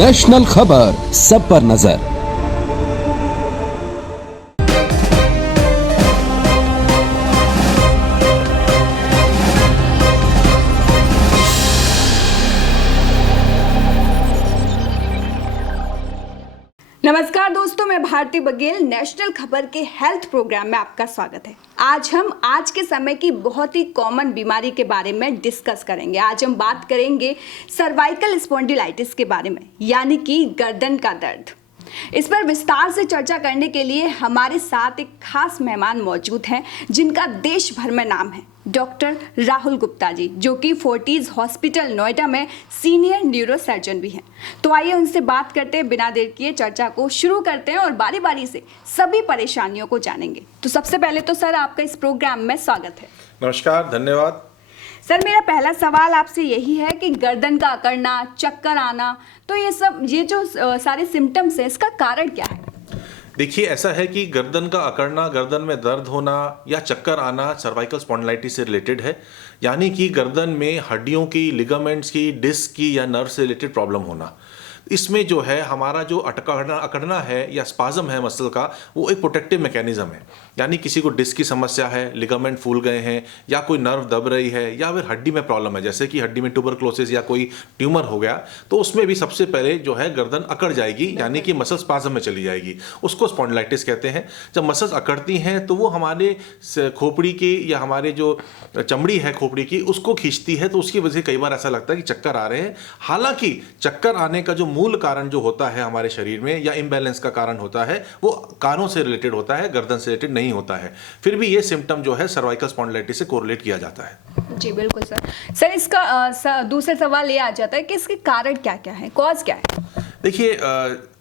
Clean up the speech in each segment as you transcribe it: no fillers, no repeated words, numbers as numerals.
National खबर, सब पर नजर। नमस्कार दोस्तों, मैं भारती बघेल नेशनल खबर के हेल्थ प्रोग्राम में आपका स्वागत है। आज हम आज के समय की बहुत ही कॉमन बीमारी के बारे में डिस्कस करेंगे। आज हम बात करेंगे सर्वाइकल स्पॉन्डिलाइटिस के बारे में, यानी कि गर्दन का दर्द। इस पर विस्तार से चर्चा करने के लिए हमारे साथ एक खास मेहमान मौजूद हैं जिनका देश भर में नाम है, डॉक्टर राहुल गुप्ता जी, जो कि फोर्टिज हॉस्पिटल नोएडा में सीनियर न्यूरो सर्जन भी हैं। तो आइए उनसे बात करते हैं, बिना देर किए चर्चा को शुरू करते हैं और बारी बारी से सभी परेशानियों को जानेंगे। तो सबसे पहले तो सर, आपका इस प्रोग्राम में स्वागत है। नमस्कार, धन्यवाद। सर, मेरा पहला सवाल आपसे यही है कि गर्दन का अकड़ना, चक्कर आना, तो ये जो सारे सिम्टम्स हैं, इसका कारण क्या है? देखिए, ऐसा है कि गर्दन का अकड़ना, गर्दन में दर्द होना या चक्कर आना सर्वाइकल स्पॉन्डिलाइटिस से रिलेटेड है। यानी कि गर्दन में हड्डियों की, लिगामेंट्स की, डिस्क की या नर्व से रिलेटेड प्रॉब्लम होना। इसमें जो है हमारा जो अकड़ना है या स्पाज्म है मसल का, वो एक प्रोटेक्टिव मैकेनिज्म है। यानी किसी को डिस्क की समस्या है, लिगामेंट फूल गए हैं या कोई नर्व दब रही है या फिर हड्डी में प्रॉब्लम है, जैसे कि हड्डी में ट्यूबरक्लोसिस या कोई ट्यूमर हो गया, तो उसमें भी सबसे पहले जो है गर्दन अकड़ जाएगी, यानी कि मसल स्पाज्म में चली जाएगी। उसको स्पॉन्डिलाइटिस कहते हैं। जब मसल्स अकड़ती हैं तो वो हमारे खोपड़ी की या हमारे जो चमड़ी है खोपड़ी की, उसको खींचती है, तो उसकी वजह से कई बार ऐसा लगता है कि चक्कर आ रहे हैं। हालांकि चक्कर आने का जो मूल कारण जो होता है हमारे शरीर में या इम्बैलेंस का कारण होता है, वो कानों से रिलेटेड होता है, गर्दन से रिलेटेड नहीं होता है। फिर भी ये सिम्टम जो है सर्वाइकल स्पॉन्डिलाइटिस से कोरिलेट किया जाता है। जी बिल्कुल सर, इसका दूसरा सवाल ये आ जाता है कि इसके कारण क्या क्या है, कॉज क्या है? देखिए,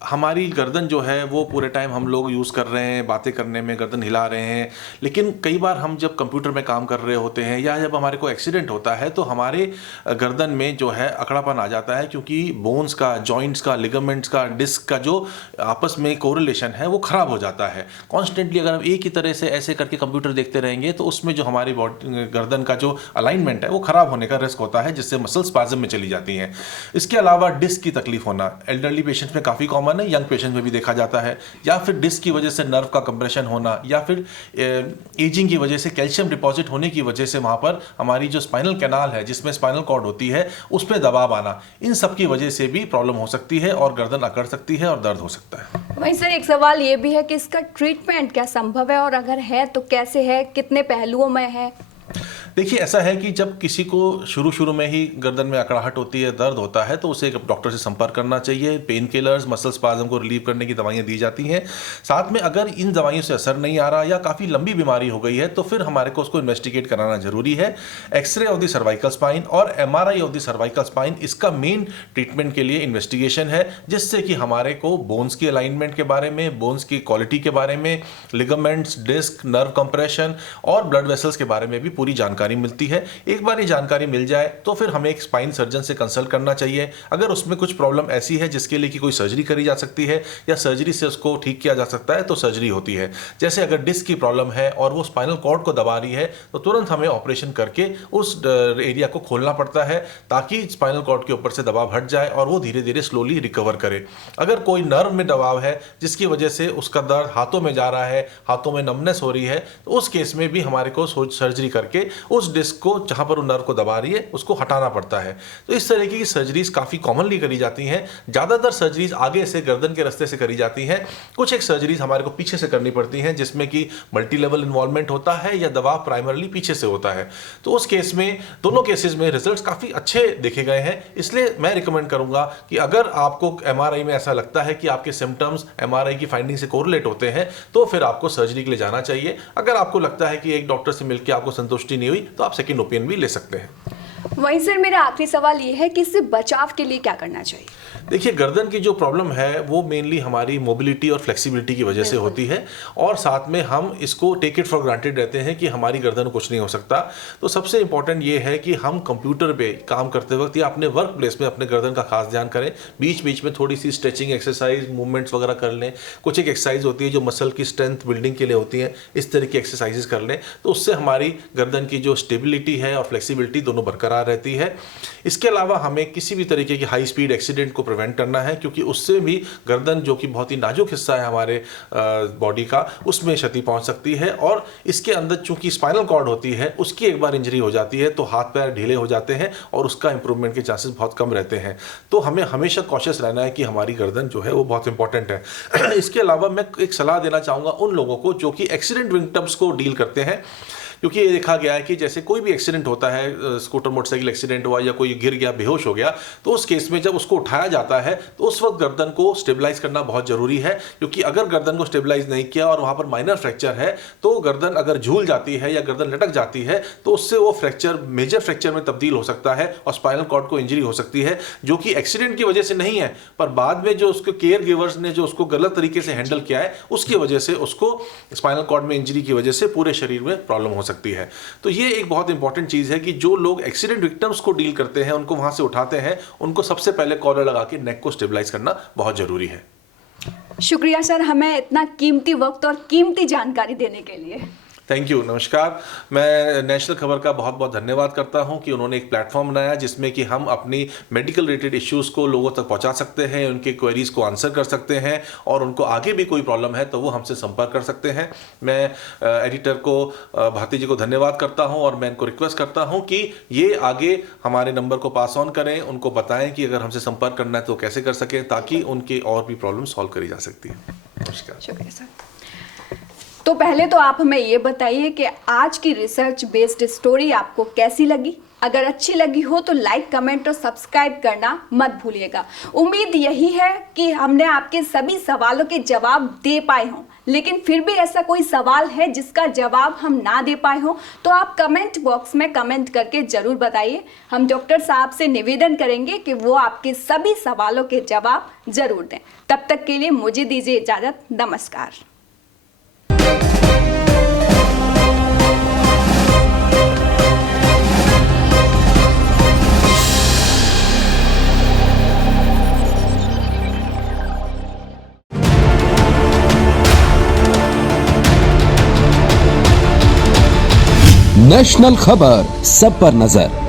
हमारी गर्दन जो है वो पूरे टाइम हम लोग यूज़ कर रहे हैं, बातें करने में गर्दन हिला रहे हैं, लेकिन कई बार हम जब कंप्यूटर में काम कर रहे होते हैं या जब हमारे को एक्सीडेंट होता है तो हमारे गर्दन में जो है अकड़ापन आ जाता है, क्योंकि बोन्स का, जॉइंट्स का, लिगामेंट्स का, डिस्क का जो आपस में कोरिलेशन है वो ख़राब हो जाता है। कॉन्स्टेंटली अगर हम एक ही तरह से ऐसे करके कंप्यूटर देखते रहेंगे तो उसमें जो हमारी गर्दन का जो अलाइनमेंट है वो ख़राब होने का रिस्क होता है, जिससे मसल स्पाज्म में चली जाती हैं। इसके अलावा डिस्क की तकलीफ होना एल्डरली पेशेंट्स में काफ़ी कॉमन है, यंग पेशेंट में भी देखा जाता है। या फिर डिस्क की वजह से नर्व का कंप्रेशन होना, या फिर एजिंग की वजह से कैल्शियम डिपॉजिट होने की वजह से वहाँ पर हमारी जो स्पाइनल कैनाल है, जिसमें स्पाइनल कॉर्ड होती है, उस पर दबाव आना, इन सब की वजह से भी प्रॉब्लम हो सकती है और गर्दन अकड़ सकती है और दर्द हो सकता है। वहीं सर, एक सवाल ये भी है कि इसका ट्रीटमेंट क्या संभव है, और अगर है तो कैसे है, कितने पहलुओं में है? देखिए, ऐसा है कि जब किसी को शुरू में ही गर्दन में अकड़ाहट होती है, दर्द होता है, तो उसे एक डॉक्टर से संपर्क करना चाहिए। पेन किलर्स, मसल स्पाज्म को रिलीव करने की दवाइयाँ दी जाती हैं। साथ में अगर इन दवाइयों से असर नहीं आ रहा या काफ़ी लंबी बीमारी हो गई है तो फिर हमारे को उसको इन्वेस्टिगेट कराना जरूरी है। X-ray of the cervical spine और MRI of the cervical spine, इसका मेन ट्रीटमेंट के लिए इन्वेस्टिगेशन है, जिससे कि हमारे को बोन्स की अलाइनमेंट के बारे में, बोन्स की क्वालिटी के बारे में, लिगामेंट्स, डिस्क, नर्व कंप्रेशन और ब्लड वेसल्स के बारे में भी पूरी जानकारी मिलती है। एक बार ये जानकारी मिल जाए तो फिर हमें एक स्पाइन सर्जन से कंसल्ट करना चाहिए। अगर उसमें कुछ प्रॉब्लम ऐसी है जिसके लिए कि कोई सर्जरी करी जा सकती है या सर्जरी से उसको ठीक किया जा सकता है, तो सर्जरी होती है। जैसे अगर डिस्क की प्रॉब्लम है और वो स्पाइनल कॉर्ड को दबा रही है, तो तुरंत हमें ऑपरेशन करके उस एरिया को खोलना पड़ता है, ताकि स्पाइनल कॉर्ड के ऊपर से दबाव हट जाए और वो धीरे धीरे स्लोली रिकवर करे। अगर कोई नर्व में दबाव है जिसकी वजह से उसका दर्द हाथों में जा रहा है, हाथों में नमनेस हो रही है, तो उस केस में भी हमारे को सर्जरी करके उस डिस्क को, जहां पर वो नर्व को दबा रही है, उसको हटाना पड़ता है। तो इस तरीके की सर्जरीज काफी कॉमनली करी जाती हैं। ज्यादातर सर्जरीज आगे से गर्दन के रास्ते से करी जाती हैं। कुछ एक सर्जरीज हमारे को पीछे से करनी पड़ती हैं, जिसमें कि मल्टी लेवल इन्वॉल्वमेंट होता है या दबाव प्राइमरली पीछे से होता है। तो उस केस में, दोनों केसेस में रिजल्ट्स काफी अच्छे देखे गए हैं। इसलिए मैं रिकमेंड करूंगा कि अगर आपको MRI में ऐसा लगता है कि आपके सिम्टम्स MRI की फाइंडिंग से कोरिलेट होते हैं, तो फिर आपको सर्जरी के लिए जाना चाहिए। अगर आपको लगता है कि एक डॉक्टर से मिलकर आपको संतुष्टि नहीं हुई, तो आप सेकंड ओपिनियन भी ले सकते हैं। वहीं सर, मेरा आखिरी सवाल ये है कि इससे बचाव के लिए क्या करना चाहिए? देखिए, गर्दन की जो प्रॉब्लम है वो मेनली हमारी मोबिलिटी और फ्लेक्सिबिलिटी की वजह से होती है, और साथ में हम इसको टेक इट फॉर ग्रांटेड रहते हैं कि हमारी गर्दन को कुछ नहीं हो सकता। तो सबसे इंपॉर्टेंट ये है कि हम कंप्यूटर पे काम करते वक्त या अपने वर्क प्लेस में अपने गर्दन का खास ध्यान करें। बीच बीच में थोड़ी सी स्ट्रेचिंग एक्सरसाइज, मूवमेंट्स वगैरह कर लें। कुछ एक एक्सरसाइज होती है जो मसल की स्ट्रेंथ बिल्डिंग के लिए होती है, इस तरह की एक्सरसाइजेस कर लें, तो उससे हमारी गर्दन की जो स्टेबिलिटी है और फ्लेक्सिबिलिटी दोनों बरकरार रहती है। इसके अलावा हमें किसी भी तरीके की हाई स्पीड एक्सीडेंट को प्रिवेंट करना है, क्योंकि उससे भी गर्दन, जो कि बहुत ही नाजुक हिस्सा है हमारे बॉडी का, उसमें क्षति पहुंच सकती है। और इसके अंदर चूंकि स्पाइनल कॉर्ड होती है, उसकी एक बार इंजरी हो जाती है तो हाथ पैर ढीले हो जाते हैं और उसका इंप्रूवमेंट के चांसेस बहुत कम रहते हैं। तो हमें हमेशा कॉशियस रहना है कि हमारी गर्दन जो है वो बहुत इंपॉर्टेंट है। इसके अलावा मैं एक सलाह देना चाहूँगा उन लोगों को जो कि एक्सीडेंट विक्टिम्स को डील करते हैं, क्योंकि ये देखा गया है कि जैसे कोई भी एक्सीडेंट होता है, स्कूटर मोटरसाइकिल एक्सीडेंट हुआ या कोई गिर गया, बेहोश हो गया, तो उस केस में जब उसको उठाया जाता है तो उस वक्त गर्दन को स्टेबलाइज करना बहुत जरूरी है। क्योंकि अगर गर्दन को स्टेबलाइज नहीं किया और वहां पर माइनर फ्रैक्चर है तो गर्दन अगर झूल जाती है या गर्दन लटक जाती है तो उससे वो फ्रैक्चर मेजर फ्रैक्चर में तब्दील हो सकता है और स्पाइनल कॉर्ड को इंजरी हो सकती है, जो कि एक्सीडेंट की वजह से नहीं है, पर बाद में जो उसके केयर गिवर्स ने जो उसको गलत तरीके से हैंडल किया है उसकी वजह से उसको स्पाइनल कॉर्ड में इंजरी की वजह से पूरे शरीर में प्रॉब्लम हो सकती है। तो ये एक बहुत इंपॉर्टेंट चीज है कि जो लोग एक्सीडेंट विक्टिम्स को डील करते हैं, उनको वहां से उठाते हैं, उनको सबसे पहले कॉलर लगा के नेक को स्टेबलाइज करना बहुत जरूरी है। शुक्रिया सर, हमें इतना कीमती वक्त और कीमती जानकारी देने के लिए। थैंक यू, नमस्कार। मैं नेशनल खबर का बहुत बहुत धन्यवाद करता हूं कि उन्होंने एक प्लेटफॉर्म बनाया जिसमें कि हम अपनी मेडिकल रिलेटेड इश्यूज़ को लोगों तक पहुंचा सकते हैं, उनके क्वेरीज को आंसर कर सकते हैं और उनको आगे भी कोई प्रॉब्लम है तो वो हमसे संपर्क कर सकते हैं। मैं एडिटर को भारती जी को धन्यवाद करता हूं और मैं इनको रिक्वेस्ट करता हूं कि ये आगे हमारे नंबर को पास ऑन करें, उनको बताएं कि अगर हमसे संपर्क करना है तो कैसे कर सकें, ताकि उनके और भी प्रॉब्लम सॉल्व करी जा सकती है। नमस्कार। शुक्रिया सर। तो पहले तो आप हमें ये बताइए कि आज की रिसर्च बेस्ड स्टोरी आपको कैसी लगी। अगर अच्छी लगी हो तो लाइक, कमेंट और सब्सक्राइब करना मत भूलिएगा। उम्मीद यही है कि हमने आपके सभी सवालों के जवाब दे पाए हों, लेकिन फिर भी ऐसा कोई सवाल है जिसका जवाब हम ना दे पाए हों तो आप कमेंट बॉक्स में कमेंट करके ज़रूर बताइए। हम डॉक्टर साहब से निवेदन करेंगे कि वो आपके सभी सवालों के जवाब ज़रूर दें। तब तक के लिए मुझे दीजिए इजाज़त। नमस्कार। नेशनल खबर, सब पर नजर।